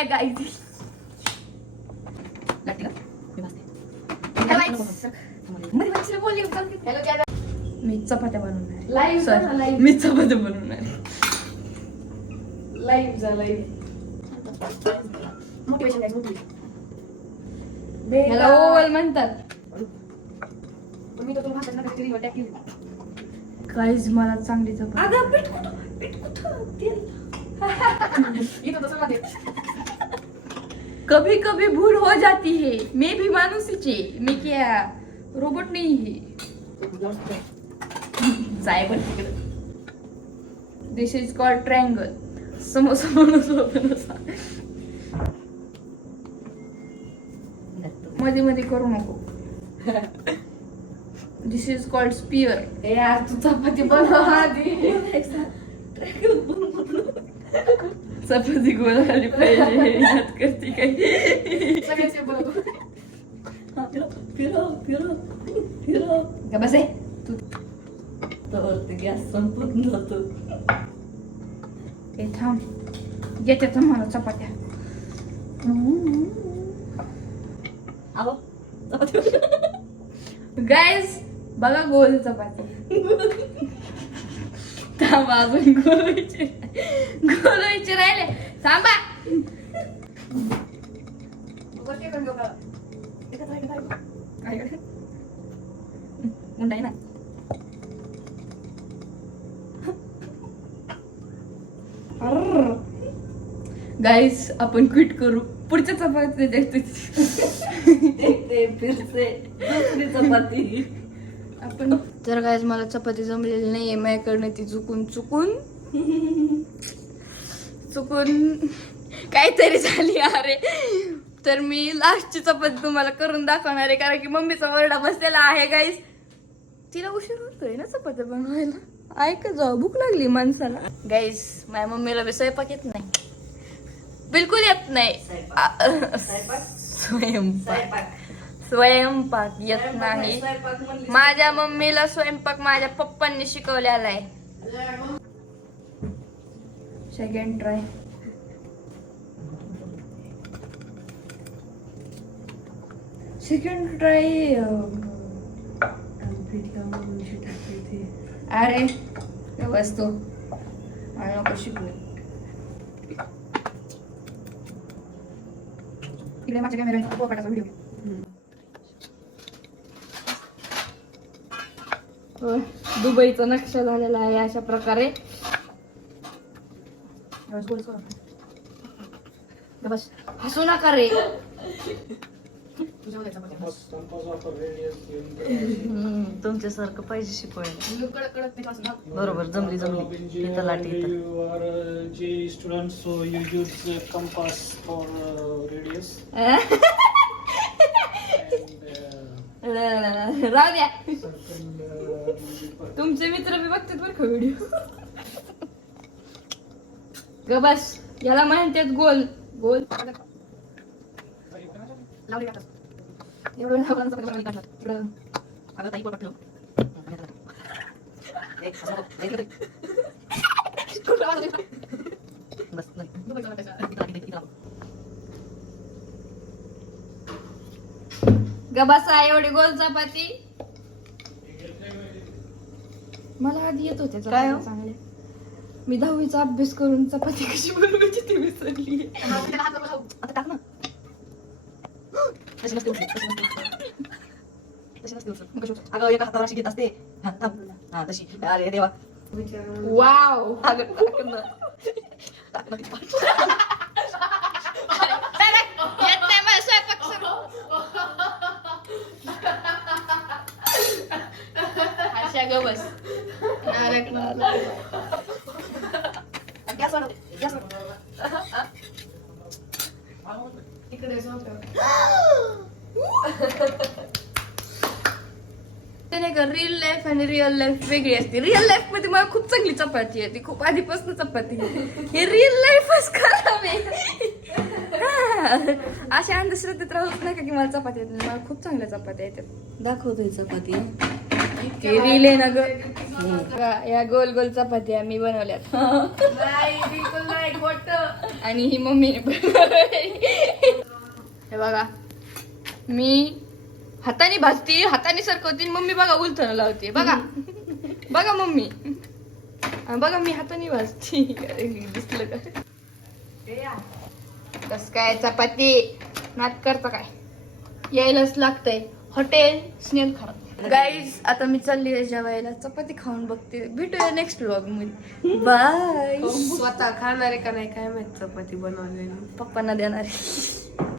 आहे गाईज. मी चपात्या बनवणार. मी चपात्या बनवणार. लाईव्ह जा लाईव्ह. Motivation guys motivation. ह्याला ओव्हल म्हणतात. तुम्ही तर तुम्ही भाषण नका तरी अटॅक केली. गाईज मला चांगली चपाती. अगं पीठ कुठं तेल. इथं तसं मध्ये. कभी कभी भूल हो जाती है. मैं भी मानुसीचे. मैं क्या रोबोट नहीं है. साहेब दिस is called triangle. Samosa Banbasa मध्ये मध्ये करू नको. दिस इज कॉल्ड स्पियर. यार तू चपाती बनव आधी. चपाती गोल झाली पाहिजे. याद करते काही. सगळ्याचे बनवतो. फिरो का बस आहे तू. तर गॅस संपून जातो. ते थांब. येते मला चपात्या. आहो चपाती. गाईज बघा गोल चपाती. थांबा अजून गोलायचे राहिले. थांबा. मुंडाई ना. गाईज आपण क्विट करू. पुढच्या चपाती फिरते चपाती. आपण तर गाईज मला चपाती जमलेली नाहीये माझ्याकडनं. ती चुकून काहीतरी झाली अरे. तर मी लास्टची चपाती तुम्हाला करून दाखवणार आहे कारण की मम्मीचा ओरडा बसलेला आहे गाईज. तिला उशीर होतोय ना चपात्या बनवायला. ऐक जाऊ भूक लागली माणसाला. गाईज माझ्या मम्मीला बी स्वयंपाक येत नाही. बिलकुल येत नाही. स्वयंपाक येत नाही. माझ्या मम्मीला स्वयंपाक माझ्या पप्पांनी शिकवलेला आहे. Second try. Second try. अरे वस्तू मला नको शिकले. इकडे माझ्या कॅमेरा पोपटाचा व्हिडिओ. दुबईचा नक्षा झालेला आहे अशा प्रकारे. बस हसू नका रे. तुमच्यासारखं पाहिजे शिकवायला. बरोबर जमली इथं लाटी इथं. G students, so you use the compass for radius. राहू द्या. तुमचे मित्र बी बघतात बरं का व्हिडिओ. ग बस. याला म्हणतात गोल गोल. एवढं गबासा एवढी गोल चपाती. मला आधी येत होते काय हो? चांगले. मी 10वीचा अभ्यास करून चपाती कशी बनवायची ती विसरली. आता टाक ना. तशी नसते अगं एका हातावर अशी घेत असते. हा तशी. अरे देवा. वाव. अगं टाक ना. टाक ना. बस रिअल लाईफ आणि रिअल लाईफ वेगळी असते. रिअल लाईफ मध्ये मला खूप चांगली चपाती येते. खूप आधीपासून चपाती. हे रिअल लाईफच खराब आहे. अशा अंधश्रद्धेत राहूच नका की मला चपाती येत नाही. मला खूप चांगल्या चपात्या येतात. दाखवतोय चपाती. रील आहे ना ग. या गोल गोल चपात्या मी बनवल्यात. नाही बिलकुल नाही खोटं. आणि ही मम्मीने बनवली. हे बघा मी हाताने भाजते, हाताने सरकवते, मम्मी बघा उलथणं लावते. बघा बघा मम्मी, बघा मी हाताने भाजते. अरे, दिसलं का कस काय चपाती नाट करता काय, यायलाच लागतंय. हॉटेल स्नेल खराब. गाईज आता मी चालली आहे जेवायला, चपाती खाऊन बघते. भेटूया नेक्स्ट व्लॉग मध्ये. बाय. स्वतः खाणार आहे का नाही काय माहित चपाती बनवलेली. पप्पांना देणार आहे.